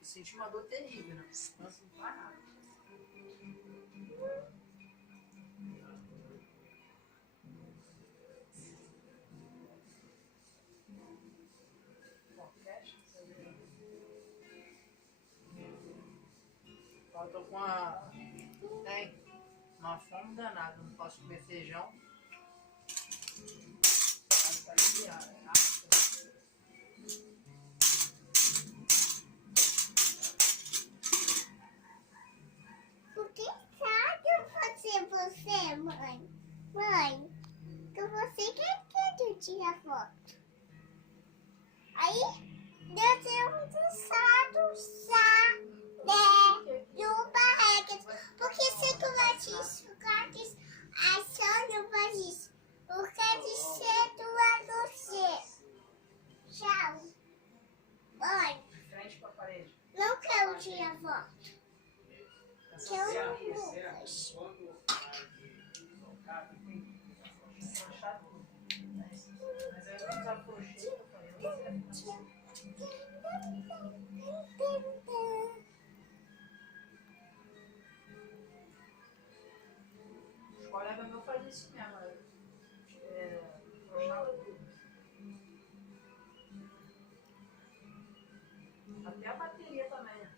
Eu senti uma dor terrível, né? Nossa, não faz nada. Eu tô com uma fome danada, não posso comer feijão. Mas tá aliviado, né? Por que sabe fazer você, mãe? Mãe, que você quer eu tirar foto. Aí, Deus é um dos do barregas. Porque se tu vai te a Sônia vai dizer, o que dizer tu é você. Tchau. Mãe, Frente pra parede. não quero tirar foto. Quero Lucas. Mas aí eu não desafrouxei, eu falei, eu não sei. Os colegas meus fazem isso mesmo, afrouxava tudo. Até a bateria também.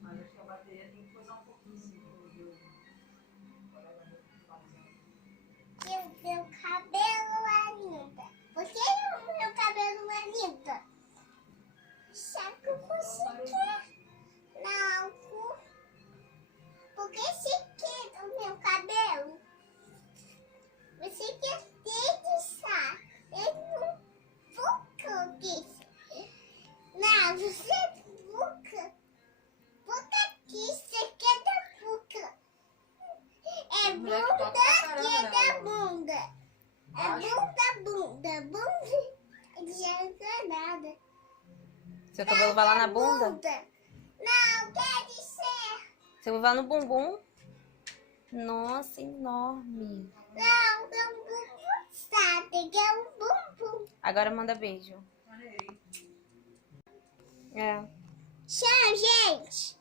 Mas acho que a bateria tem que posar um pouquinho assim, porque o colega meu fazendo. Que o meu cabelo é lindo. Por que o meu cabelo é lindo? Sabe que você quer? Não. Por que você quer o meu cabelo? Você quer deixar? Eu não vou disso. Não, você nunca. Bota aqui, você quer da boca. É Moleque toca bunda pra caramba, que é da né? bunda. É Baixo. bunda. Já não é nada. Seu cabelo vai lá na bunda? Não, quer dizer. Seu vai no bumbum? Nossa, enorme. Não, bumbum sabe que é um bumbum. Agora manda beijo. É. Tchau, gente.